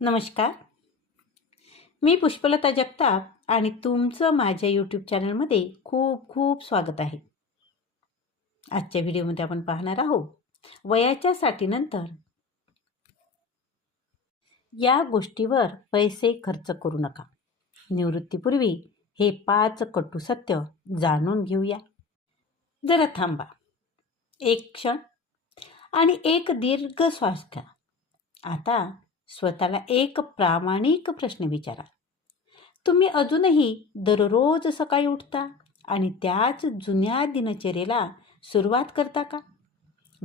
नमस्कार. मी पुष्पलता जगताप आणि तुमचं माझ्या यूट्यूब चॅनलमध्ये खूप खूप स्वागत आहे. आजच्या व्हिडिओमध्ये आपण पाहणार आहोत वयाच्या साठीनंतर या गोष्टीवर पैसे खर्च करू नका. निवृत्तीपूर्वी हे पाच कटू सत्य जाणून घेऊया. जरा थांबा. एक क्षण आणि एक दीर्घ श्वास घ्या. आता स्वतःला एक प्रामाणिक प्रश्न विचारा. तुम्ही अजूनही दररोज सकाळी उठता आणि त्याच जुन्या दिनचर्येला सुरुवात करता का?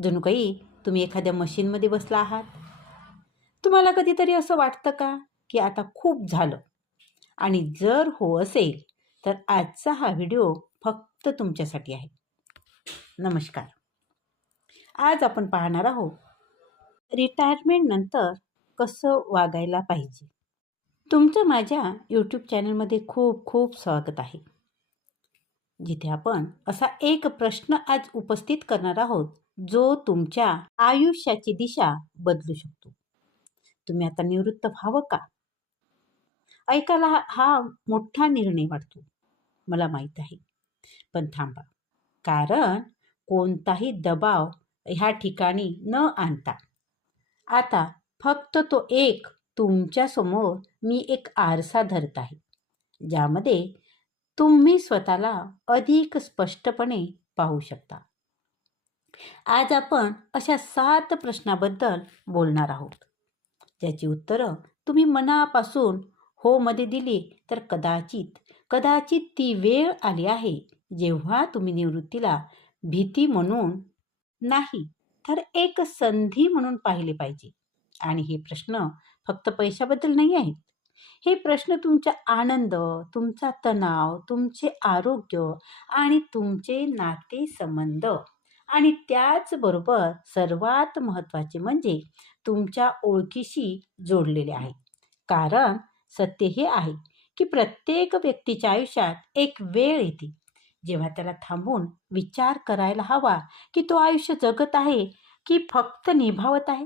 जणू काही तुम्ही एखाद्या मशीनमध्ये बसला आहात. तुम्हाला कधीतरी असं वाटतं का की आता खूप झालं? आणि जर हो असेल तर आजचा हा व्हिडिओ फक्त तुमच्यासाठी आहे. नमस्कार. आज आपण पाहणार आहोत रिटायरमेंटनंतर कसं वागायला पाहिजे? तुमचं माझ्या यूट्यूब चॅनलमध्ये खूप खूप स्वागत आहे. जिथे आपण असा एक प्रश्न आज उपस्थित करणार आहोत जो तुमच्या आयुष्याची दिशा बदलू शकतो. तुम्ही आता निवृत्त व्हावं का? ऐकायला हा- हा मोठा निर्णय वाटतो मला माहीत आहे. पण थांबा कारण कोणताही दबाव ह्या ठिकाणी न आणता आता फक्त तो एक तुमच्यासमोर मी एक आरसा धरत आहे. ज्यामध्ये तुम्ही स्वतःला अधिक स्पष्टपणे पाहू शकता. आज आपण अशा सात प्रश्नाबद्दल बोलणार आहोत. ज्याची उत्तरं तुम्ही मनापासून हो मध्ये दिली तर कदाचित कदाचित ती वेळ आली आहे जेव्हा तुम्ही निवृत्तीला भीती म्हणून नाही तर एक संधी म्हणून पाहिले पाहिजे. आणि हे प्रश्न फक्त पैशाबद्दल नाही आहेत. हे प्रश्न तुमचा आनंद तुमचा तणाव तुमचे आरोग्य आणि तुमचे नातेसंबंध. आणि त्याचबरोबर सर्वात महत्त्वाचे म्हणजे तुमच्या ओळखीशी जोडलेले आहे. कारण सत्य हे आहे की प्रत्येक व्यक्तीच्या आयुष्यात एक वेळ येते. जेव्हा त्याला थांबून विचार करायला हवा की तो आयुष्य जगत आहे की फक्त निभावत आहे?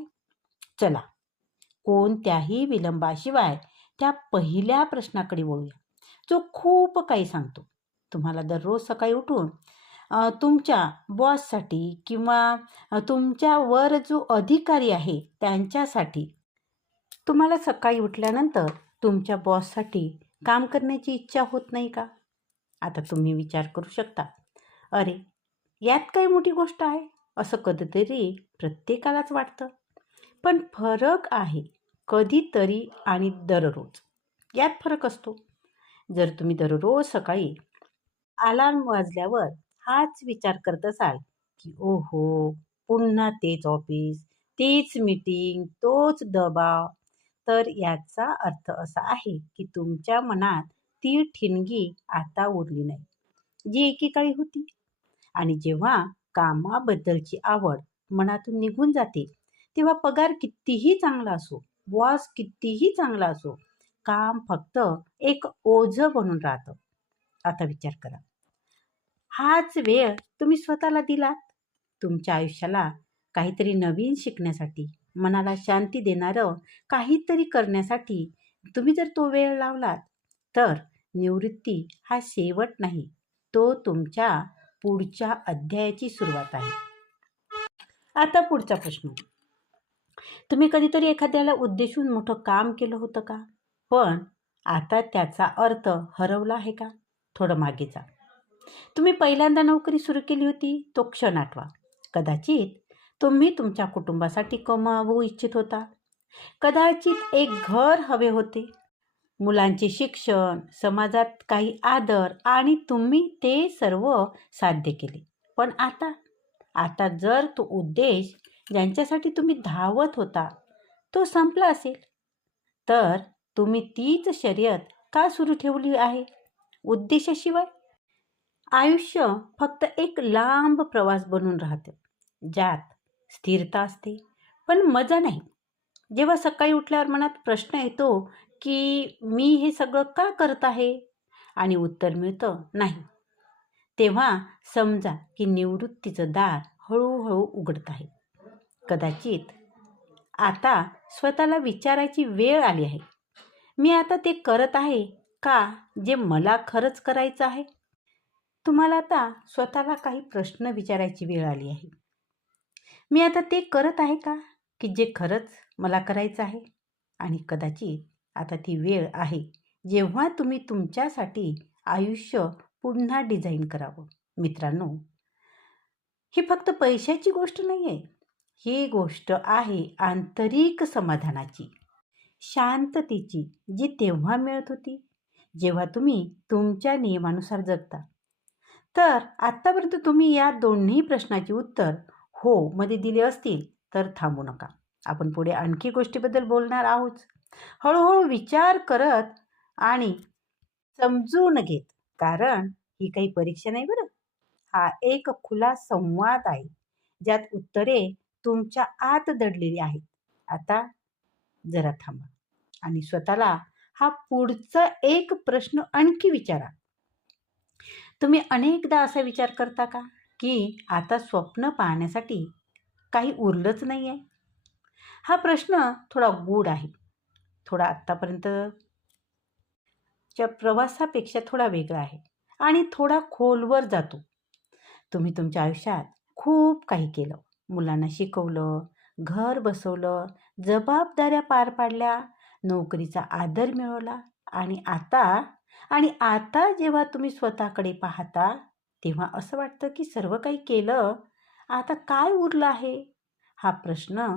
चला. कोणत्याही विलंबाशिवाय त्या पहिल्या प्रश्नाकडे वळूया. जो खूप काही सांगतो. तुम्हाला दररोज सकाळी उठून तुमच्या बॉससाठी किंवा तुमच्यावर जो अधिकारी आहे त्यांच्यासाठी तुम्हाला सकाळी उठल्यानंतर तुमच्या बॉससाठी काम करण्याची इच्छा होत नाही का? आता तुम्ही विचार करू शकता. अरे यात काही मोठी गोष्ट आहे. असं कधीतरी प्रत्येकालाच वाटतं. पण फरक आहे कधीतरी आणि दररोज. यात फरक असतो. जर तुम्ही दररोज सकाळी अलार्म वाजल्यावर हाच विचार करत असाल की ओहो पुन्हा तेच ऑफिस तेच मीटिंग तोच दबाव तर याचा अर्थ असा आहे की तुमच्या मनात ती ठिणगी आता उरली नाही जी एकेकाळी होती. आणि जेव्हा कामाबद्दलची आवड मनातून निघून जाते तेव्हा पगार कितीही चांगला असो बॉस कितीही चांगला असो काम फक्त एक ओझं बनून राहतं. आता विचार करा. हाच वेळ तुम्ही स्वतःला दिलात? तुमच्या आयुष्याला काहीतरी नवीन शिकण्यासाठी मनाला शांती देणारं काहीतरी करण्यासाठी तुम्ही जर तो वेळ लावलात तर निवृत्ती हा शेवट नाही तो तुमच्या पुढच्या अध्यायाची सुरुवात आहे. आता पुढचा प्रश्न. तुम्ही कधीतरी एखाद्याला उद्देशून मोठं काम केलं होतं का? पण आता त्याचा अर्थ हरवला आहे का? थोडं मागे जा. तुम्ही पहिल्यांदा नोकरी सुरू केली होती तो क्षण आठवा. कदाचित तुम्ही तुमच्या कुटुंबासाठी कमावू इच्छित होता. कदाचित एक घर हवे होते. मुलांचे शिक्षण समाजात काही आदर आणि तुम्ही ते सर्व साध्य केले. पण आता आता जर तो उद्देश ज्यांच्यासाठी तुम्ही धावत होता. तो संपला असेल. तर तुम्ही तीच शर्यत का सुरू ठेवली आहे? उद्देशाशिवाय? आयुष्य फक्त एक लांब प्रवास बनून राहतं. ज्यात स्थिरता असते पण मजा नाही. जेव्हा सकाळी उठल्यावर मनात प्रश्न येतो की मी हे सगळं का करत आहे? आणि उत्तर मिळतं नाही. तेव्हा समजा की निवृत्तीचं दार हळूहळू उघडत आहे. कदाचित. आता स्वतःला विचारायची वेळ आली आहे. मी आता ते करत आहे का जे मला खरंच करायचं आहे? तुम्हाला आता स्वतःला काही प्रश्न विचारायची वेळ आली आहे. मी आता ते करत आहे का की जे खरंच मला करायचं आहे? आणि कदाचित आता ती वेळ आहे जेव्हा तुम्ही तुमच्यासाठी आयुष्य पुन्हा डिझाईन करावं. मित्रांनो ही फक्त पैशाची गोष्ट नाही आहे ही गोष्ट आहे आंतरिक समाधानाची. शांततेची जी तेव्हा मिळत होती जेव्हा तुम्ही तुमच्या नियमानुसार जगता. तर आत्तापर्यंत तुम्ही या दोन्ही प्रश्नाची उत्तर हो मध्ये दिले असतील तर थांबू नका. आपण पुढे आणखी गोष्टीबद्दल बोलणार आहोत. हळूहळू विचार करत आणि समजून घेत कारण ही काही परीक्षा नाही बरं. हा एक खुला संवाद आहे ज्यात उत्तरे तुमच्या आत दडलेली आहेत आता जरा थांबा. आणि स्वतःला हा पुढचा एक प्रश्न आणखी विचारा. तुम्ही अनेकदा असा विचार करता का की आता स्वप्न पाहण्यासाठी काही उरलंच नाही आहे हा प्रश्न थोडा गूढ आहे. थोडा आत्तापर्यंतच्या प्रवासापेक्षा थोडा वेगळा आहे आणि थोडा खोलवर जातो. तुम्ही तुमच्या आयुष्यात खूप काही केलं. मुलांना शिकवलं घर बसवलं जबाबदाऱ्या पार पाडल्या नोकरीचा आदर मिळवला आणि आता आणि आता जेव्हा तुम्ही स्वतःकडे पाहता तेव्हा असं वाटतं की सर्व काही केलं आता काय उरलं आहे? हा प्रश्न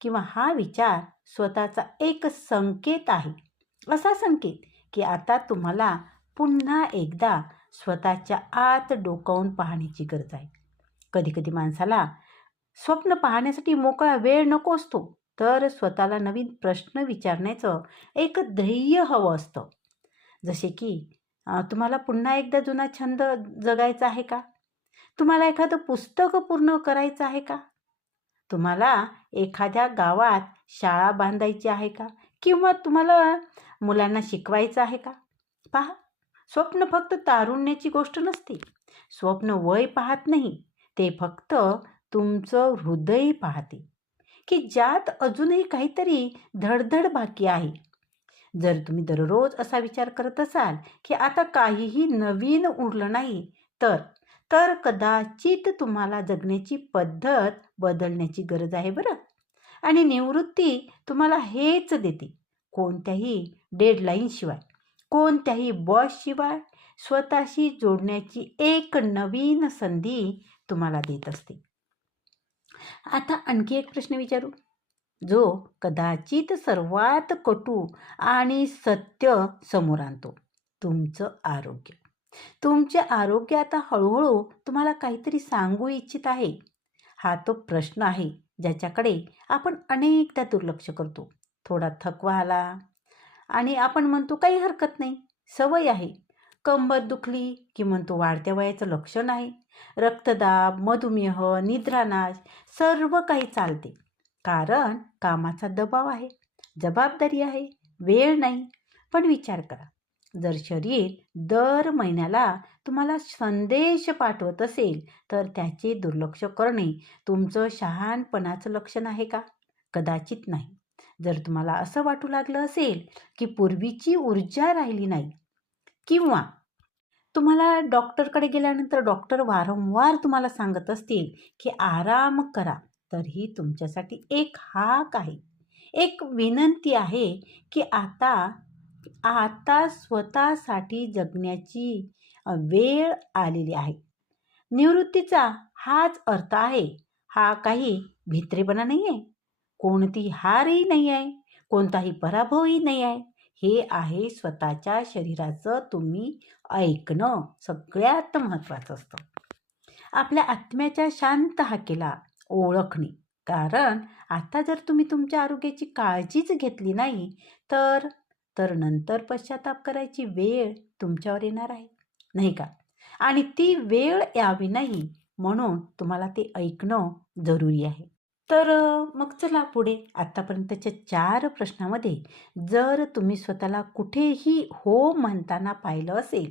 किंवा हा विचार स्वतःचा एक संकेत आहे. असा संकेत की आता तुम्हाला पुन्हा एकदा स्वतःच्या आत डोकावून पाहण्याची गरज आहे. कधीकधी माणसाला स्वप्न पाहण्यासाठी मोकळा वेळ नको असतो. तर स्वतःला नवीन प्रश्न विचारण्याचं एक ध्येय हवं असतं. जसे की तुम्हाला पुन्हा एकदा जुना छंद जगायचा आहे का? तुम्हाला एखादं पुस्तक पूर्ण करायचं आहे का? तुम्हाला एखाद्या गावात शाळा बांधायची आहे का? किंवा तुम्हाला मुलांना शिकवायचं आहे का? पहा स्वप्न फक्त तारुण्याची गोष्ट नसते. स्वप्न वय पाहत नाही. ते फक्त तुमचं हृदय पाहते की ज्यात अजूनही काहीतरी धडधड बाकी आहे. जर तुम्ही दररोज असा विचार करत असाल की आता काहीही नवीन उरलं नाही तर तर कदाचित तुम्हाला जगण्याची पद्धत बदलण्याची गरज आहे बरं. आणि निवृत्ती तुम्हाला हेच देते कोणत्याही डेडलाईनशिवाय कोणत्याही बॉसशिवाय स्वतःशी जोडण्याची एक नवीन संधी तुम्हाला देत असते. आता आणखी एक प्रश्न विचारू. जो कदाचित सर्वात कटू आणि सत्य समोर आणतो तुमचं आरोग्य. तुमचे आरोग्य आता हळूहळू तुम्हाला काहीतरी सांगू इच्छित आहे. हा तो प्रश्न आहे ज्याच्याकडे आपण अनेकदा दुर्लक्ष करतो. थोडा थकवा आला आणि आपण म्हणतो काही हरकत नाही. सवय आहे. कंबर दुखली की म्हणतो वाढत्या वयाचं लक्षण आहे. रक्तदाब मधुमेह निद्रानाश सर्व काही चालते. कारण कामाचा दबाव आहे जबाबदारी आहे वेळ नाही. पण विचार करा जर शरीर दर महिन्याला तुम्हाला संदेश पाठवत असेल तर त्याचे दुर्लक्ष करणे तुमचं शहाणपणाचं लक्षण आहे का? कदाचित नाही. जर तुम्हाला असं वाटू लागलं असेल की पूर्वीची ऊर्जा राहिली नाही किंवा तुम्हाला डॉक्टरकडे गेल्यानंतर डॉक्टर वारंवार तुम्हाला सांगत असतील की आराम करा तरीही तुमच्यासाठी एक हाक आहे. एक विनंती आहे की आता आता स्वतःसाठी जगण्याची वेळ आलेली आहे. निवृत्तीचा हाच अर्थ आहे. हा काही भित्रेपणा नाही आहे कोणती हारही नाही आहे कोणताही पराभवही नाही आहे हे आहे स्वतःच्या शरीराचं तुम्ही ऐकणं. सगळ्यात महत्त्वाचं असतं. आपल्या आत्म्याच्या शांत हाकेला ओळखणे. कारण आता जर तुम्ही तुमच्या आरोग्याची काळजीच घेतली नाही तर तर नंतर पश्चाताप करायची वेळ तुमच्यावर येणार आहे. नाही का? आणि ती वेळ यावी नाही म्हणून तुम्हाला ते ऐकणं जरुरी आहे. तर मग चला पुढे. आत्तापर्यंतच्या चार प्रश्नामध्ये जर तुम्ही स्वतःला कुठेही हो म्हणताना पाहिलं असेल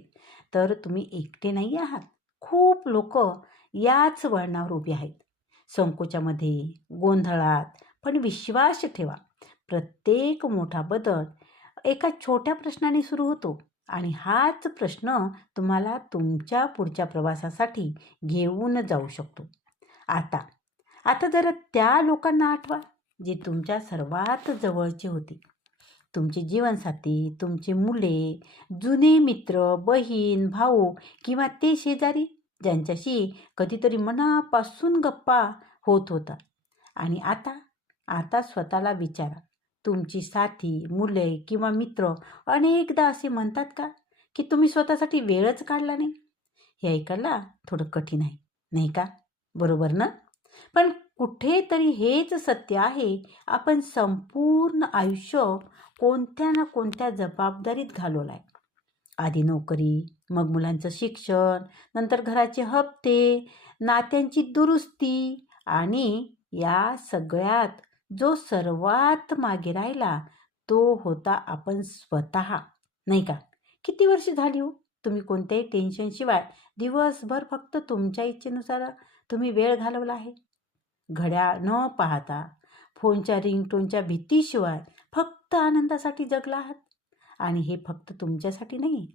तर तुम्ही एकटे नाही आहात. खूप लोक याच वळणावर उभे आहेत. संकोचामध्ये गोंधळात पण विश्वास ठेवा. प्रत्येक मोठा बदल एका छोट्या प्रश्नाने सुरू होतो आणि हाच प्रश्न तुम्हाला तुमच्या पुढच्या प्रवासासाठी घेऊन जाऊ शकतो. आता आता जरा त्या लोकांना आठवा जे तुमच्या सर्वात जवळचे होते. तुमचे जीवनसाथी तुमची मुले जुने मित्र बहीण भाऊ किंवा ते शेजारी ज्यांच्याशी कधीतरी मनापासून गप्पा होत होता. आणि आता आता स्वतःला विचारा तुमची साथी मुले किंवा मित्र अनेकदा असे म्हणतात का की तुम्ही स्वतःसाठी वेळच काढला नाही? हे ऐकायला थोडं कठीण आहे नाही का? बरोबर ना? पण कुठेतरी हेच सत्य आहे आपण संपूर्ण आयुष्य कोणत्या ना कोणत्या जबाबदारीत घालवलं आहे आधी नोकरी मग मुलांचं शिक्षण नंतर घराचे हप्ते नात्यांची दुरुस्ती आणि या सगळ्यात जो सर्वात मागे राहिला तो होता आपण स्वतः. नाही का? किती वर्ष झाली हो? तुम्ही कोणत्याही टेन्शनशिवाय दिवसभर फक्त तुमच्या इच्छेनुसार तुम्ही वेळ घालवला आहे. घड्याळ न पाहता फोनच्या रिंगटोनच्या भीतीशिवाय फक्त आनंदासाठी जगला आहात? आणि हे फक्त तुमच्यासाठी नाही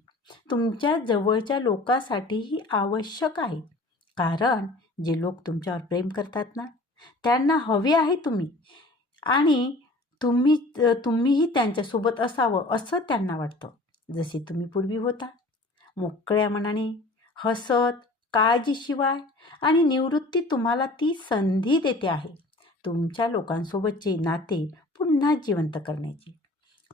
तुमच्या जवळच्या लोकांसाठीही आवश्यक आहे. कारण जे लोक तुमच्यावर प्रेम करतात ना त्यांना हवे आहे तुम्ही. आणि तुम्ही तुम्हीही त्यांच्यासोबत असावं असं त्यांना वाटतं. जसे तुम्ही पूर्वी होता. मोकळ्या मनाने हसत काळजीशिवाय आणि निवृत्ती तुम्हाला ती संधी देते आहे. तुमच्या लोकांसोबतचे नाते पुन्हा जिवंत करण्याची.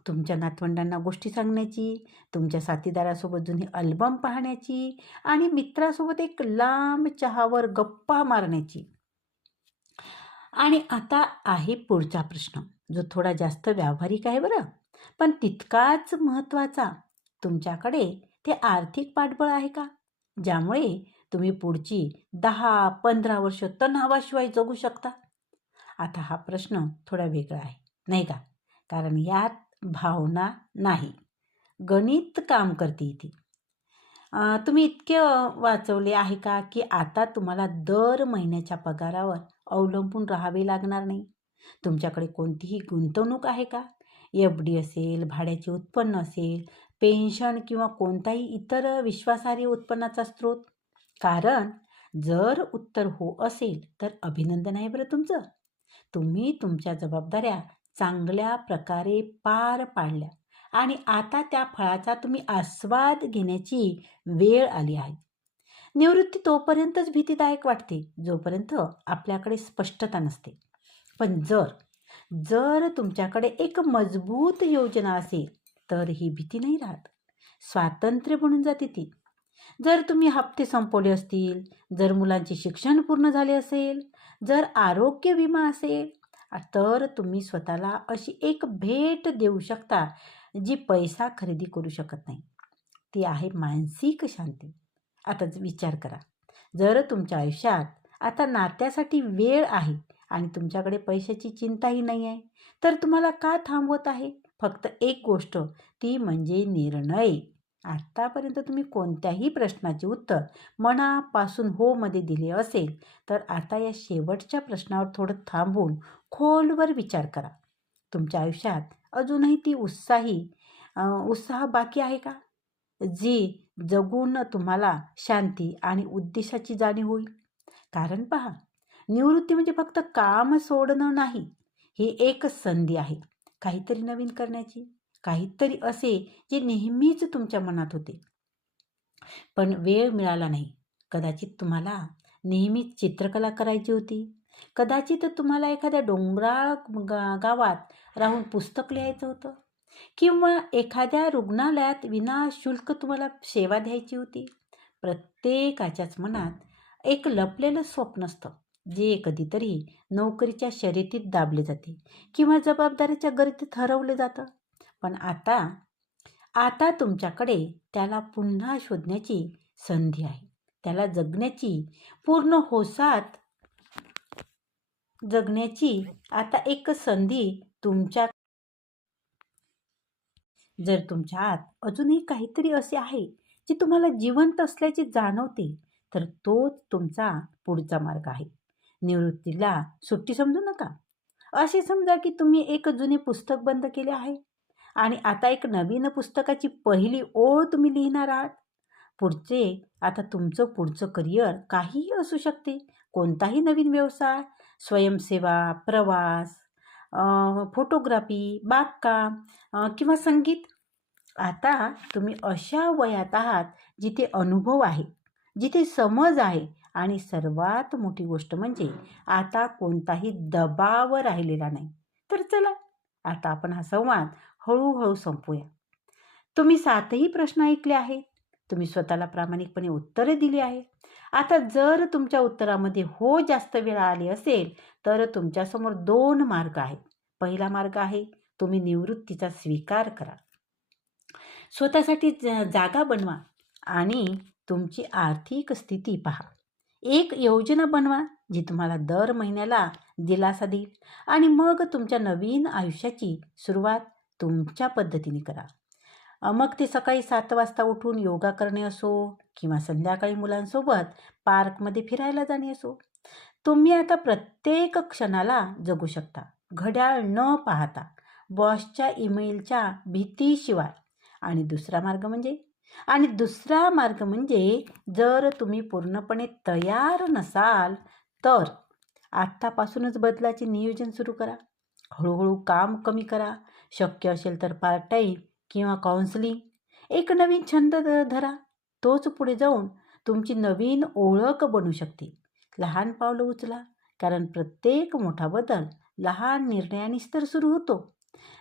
तुमच्या नातवंडांना गोष्टी सांगण्याची तुमच्या साथीदारासोबत जुनी अल्बम पाहण्याची आणि मित्रासोबत एक लांब चहावर गप्पा मारण्याची. आणि आता आहे पुढचा प्रश्न जो थोडा जास्त व्यावहारिक आहे बरं. पण तितकाच महत्त्वाचा तुमच्याकडे ते आर्थिक पाठबळ आहे का? ज्यामुळे तुम्ही पुढची दहा पंधरा वर्ष तणावाशिवाय जगू शकता? आता हा प्रश्न थोडा वेगळा आहे नाही का? कारण यात भावना नाही. गणित काम करते इथे. तुम्ही इतके वाचवले आहे का की आता तुम्हाला दर महिन्याच्या पगारावर अवलंबून राहावे लागणार नाही? तुमच्याकडे कोणतीही गुंतवणूक आहे का? एफ डी असेल भाड्याचे उत्पन्न असेल पेन्शन किंवा कोणताही इतर विश्वासार्ह उत्पन्नाचा स्रोत? कारण जर उत्तर हो असेल तर अभिनंदन आहे बरं तुमचं. तुम्ही तुमच्या जबाबदाऱ्या चांगल्या प्रकारे पार पाडल्या आणि आता त्या फळाचा तुम्ही आस्वाद घेण्याची वेळ आली आहे. निवृत्ती तोपर्यंतच भीतीदायक वाटते जोपर्यंत आपल्याकडे स्पष्टता नसते. पण जर जर तुमच्याकडे एक मजबूत योजना असेल तर ही भीती नाही राहत. स्वातंत्र्य म्हणून जाते ती. जर तुम्ही हप्ते संपवले असतील जर मुलांचे शिक्षण पूर्ण झाले असेल जर आरोग्य विमा असेल तर तुम्ही स्वतःला अशी एक भेट देऊ शकता जी पैसा खरेदी करू शकत नाही. ती आहे मानसिक शांती. आता विचार करा. जर तुमच्या आयुष्यात आता नात्यासाठी वेळ आहे आणि तुमच्याकडे पैशाची चिंताही नाही आहे तर तुम्हाला का थांबवत आहे? फक्त एक गोष्ट ती म्हणजे निर्णय. आत्तापर्यंत तुम्ही कोणत्याही प्रश्नाचे उत्तर मनापासून हो मध्ये दिले असेल तर आता या शेवटच्या प्रश्नावर थोडं थांबून खोलवर विचार करा. तुमच्या आयुष्यात अजूनही ती उत्साही उत्साह बाकी आहे का? जी जगून तुम्हाला शांती आणि उद्देशाची जाणीव होईल. कारण पहा निवृत्ती म्हणजे फक्त काम सोडणं नाही ही एक संधी आहे. काहीतरी नवीन करण्याची. काहीतरी असे जे नेहमीच तुमच्या मनात होते. पण वेळ मिळाला नाही. कदाचित तुम्हाला नेहमीच चित्रकला करायची होती. कदाचित तुम्हाला एखाद्या डोंगराळ गा गावात राहून पुस्तक लिहायचं होतं. किंवा एखाद्या रुग्णालयात विनाशुल्क तुम्हाला सेवा द्यायची होती. प्रत्येकाच्याच मनात एक लपलेलं स्वप्न असतं जे कधीतरी नोकरीच्या शर्यतीत दाबले जाते किंवा जबाबदारीच्या गर्दीत हरवलं जातं. पण आता आता तुमच्याकडे त्याला पुन्हा शोधण्याची संधी आहे. त्याला जगण्याची पूर्ण होसात जगण्याची आता एक संधी तुमच्या जर तुमच्या आत अजूनही काहीतरी असे आहे जे तुम्हाला जिवंत असल्याचे जाणवते तर तोच तुमचा पुढचा मार्ग आहे. निवृत्तीला सुट्टी समजू नका. असे समजा की तुम्ही एक जुने पुस्तक बंद केले आहे. आणि आता एक नवीन पुस्तकाची पहिली ओळ तुम्ही लिहिणार आहात. पुढचे आता तुमचं पुढचं करिअर काहीही असू शकते. कोणताही नवीन व्यवसाय स्वयंसेवा प्रवास फोटोग्राफी बागकाम किंवा संगीत. आता तुम्ही अशा वयात आहात जिथे अनुभव आहे जिथे समज आहे आणि सर्वात मोठी गोष्ट म्हणजे आता कोणताही दबाव राहिलेला नाही. तर चला आता आपण हा संवाद हळूहळू संपूया. तुम्ही सातही प्रश्न ऐकले आहेत. तुम्ही स्वतःला प्रामाणिकपणे उत्तरे दिली आहे आता जर तुमच्या उत्तरामध्ये हो जास्त वेळा आले असेल तर तुमच्यासमोर दोन मार्ग आहेत. पहिला मार्ग आहे तुम्ही निवृत्तीचा स्वीकार करा. स्वतःसाठी ज- जागा बनवा आणि तुमची आर्थिक स्थिती पहा. एक योजना बनवा जी तुम्हाला दर महिन्याला दिलासा देईल आणि मग तुमच्या नवीन आयुष्याची सुरुवात तुमच्या पद्धतीने करा. मग ते सकाळी सात वाजता उठून योगा करणे असो किंवा संध्याकाळी मुलांसोबत पार्कमध्ये फिरायला जाणे असो तुम्ही आता प्रत्येक क्षणाला जगू शकता. घड्याळ न पाहता बॉसच्या ईमेलच्या भीतीशिवाय. आणि दुसरा मार्ग म्हणजे? आणि दुसरा मार्ग म्हणजे जर तुम्ही पूर्णपणे तयार नसाल तर आत्तापासूनच बदलाचे नियोजन सुरू करा. हळूहळू काम कमी करा. शक्य असेल तर पार्ट टाईम किंवा काउन्सिलिंग एक नवीन छंद धरा. तोच पुढे जाऊन तुमची नवीन ओळख बनू शकते. लहान पावलं उचला कारण प्रत्येक मोठा बदल लहान निर्णयानेच तर सुरू होतो.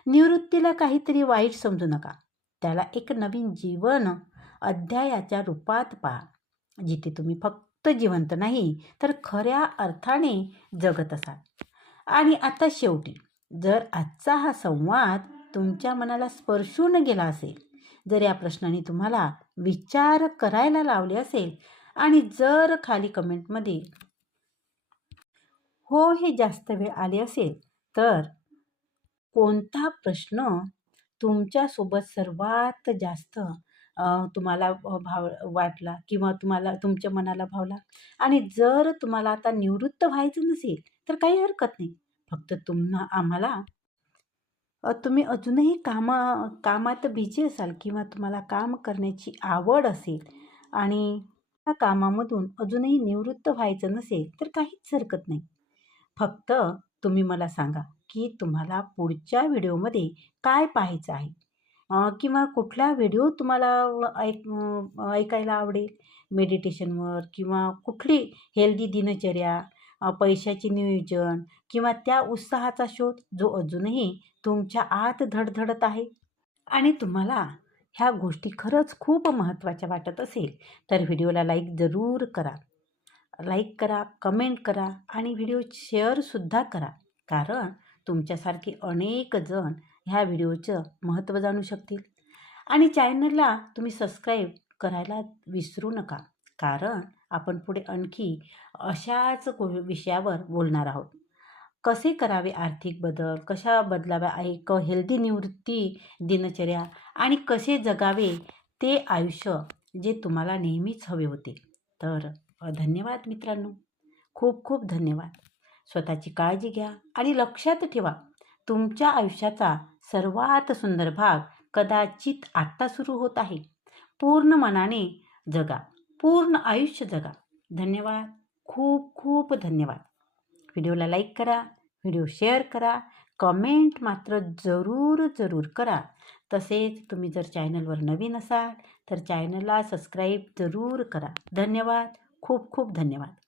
निवृत्तीला काहीतरी वाईट समजू नका. त्याला एक नवीन जीवन अध्यायाच्या रूपात पहा. जिथे तुम्ही फक्त जिवंत नाही तर खऱ्या अर्थाने जगत असाल. आणि आता शेवटी जर आजचा हा संवाद तुमच्या मनाला स्पर्शून गेला असेल जर या प्रश्नाने तुम्हाला विचार करायला लावले असेल आणि जर खाली कमेंटमध्ये हो हे जास्त वेळ आले असेल तर कोणता प्रश्न तुमच्यासोबत सर्वात जास्त तुम्हाला भाव वाटला किंवा तुम्हाला तुमच्या मनाला भावला? आणि जर तुम्हाला आता निवृत्त व्हायचं नसेल तर काही हरकत नाही. फक्त तुम्हा आम्हाला? तुम्ही अजूनही कामा कामात बिझी असाल किंवा तुम्हाला काम करण्याची आवड असेल आणि त्या कामामधून अजूनही निवृत्त व्हायचं नसेल तर काहीच हरकत नाही. फक्त तुम्ही मला सांगा की तुम्हाला पुढच्या व्हिडिओमध्ये काय पाहायचं आहे? किंवा कुठला व्हिडिओ तुम्हाला ऐक ऐकायला आवडेल? मेडिटेशनवर किंवा कुठली हेल्दी दिनचर्या पैशाचे नियोजन किंवा त्या उत्साहाचा शोध जो अजूनही तुमच्या आत धडधडत आहे? आणि तुम्हाला ह्या गोष्टी खरंच खूप महत्त्वाच्या वाटत असेल तर व्हिडिओला लाईक जरूर करा. लाईक करा कमेंट करा आणि व्हिडिओ शेअरसुद्धा करा. कारण तुमच्यासारखे अनेक जण ह्या व्हिडिओचं महत्त्व जाणू शकतील. आणि चॅनलला तुम्ही सबस्क्राईब करायला विसरू नका. कारण आपण पुढे आणखी अशाच विषयावर बोलणार आहोत. कसे करावे आर्थिक बदल? कशा बदलाव्या? एक हेल्दी निवृत्ती दिनचर्या आणि कसे जगावे ते आयुष्य जे तुम्हाला नेहमीच हवे होते. तर धन्यवाद मित्रांनो. खूप खूप धन्यवाद. स्वतःची काळजी घ्या आणि लक्षात ठेवा तुमच्या आयुष्याचा सर्वात सुंदर भाग कदाचित आत्ता सुरू होत आहे. पूर्ण मनाने जगा. पूर्ण आयुष्य जगा. धन्यवाद. खूप खूप धन्यवाद. व्हिडिओला लाईक करा व्हिडिओ शेअर करा कमेंट मात्र जरूर जरूर करा. तसेच तुम्ही जर चॅनलवर नवीन असाल तर चॅनलला सबस्क्राईब जरूर करा. धन्यवाद. खूप खूप धन्यवाद.